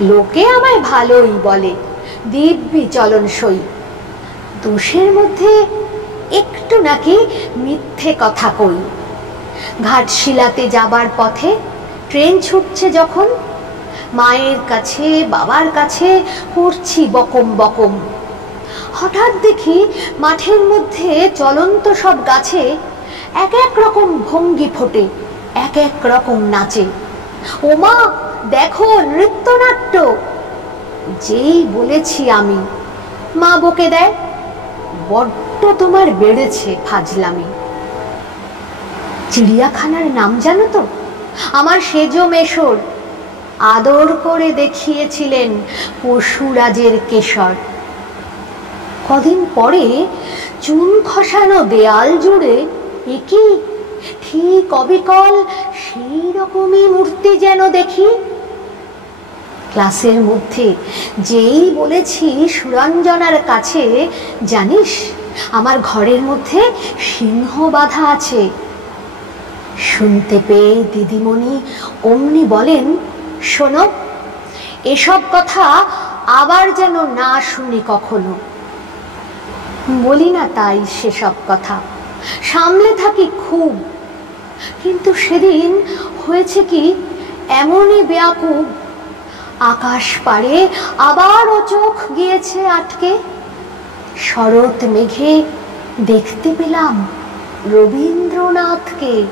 লোকে আমায় ভালোই বলে, দিব্যি চলনসই। দোষের মধ্যে একটু নাকি মিথ্যে কথা কই। ঘাটশিলাতে যাবার পথে ট্রেন ছুটছে যখন, মায়ের কাছে বাবার কাছে করছি বকম বকম। হঠাৎ দেখি মাঠের মধ্যে চলন্ত সব গাছে এক এক রকম ভঙ্গি ফোটে, এক এক রকম নাচে। ওমা দেখো নৃত্যনাট্য! যেই বলেছি আমি, মা বকে দেয়, বড্ড তোমার বেড়েছে ফাজলামি। চিড়িয়াখানার নাম জানো তো? আমার সেজ মেশর আদর করে দেখিয়েছিলেন পশুরাজের কেশর। কদিন পরে চুন খসানো দেয়াল জুড়ে একই ঠিক অবিকল সেই রকমই মূর্তি যেন দেখি। ক্লাসের মধ্যে যেই বলেছি সুরঞ্জনার কাছে, জানিস আমার ঘরের মধ্যে সিংহ বাঁধা আছে। শুনতে পেয়ে দিদিমণি অমনি বলেন, শোনো, এসব কথা আবার যেন না শুনি কখনো। বলি না তাই সেসব কথা, সামলে থাকি খুব। কিন্তু সেদিন হয়েছে কি, এমনই বেয়াকুব, আকাশ পাড়ে আবারও চোখ গিয়েছে আটকে। শরৎ মেঘে দেখতে পেলাম রবীন্দ্রনাথকে।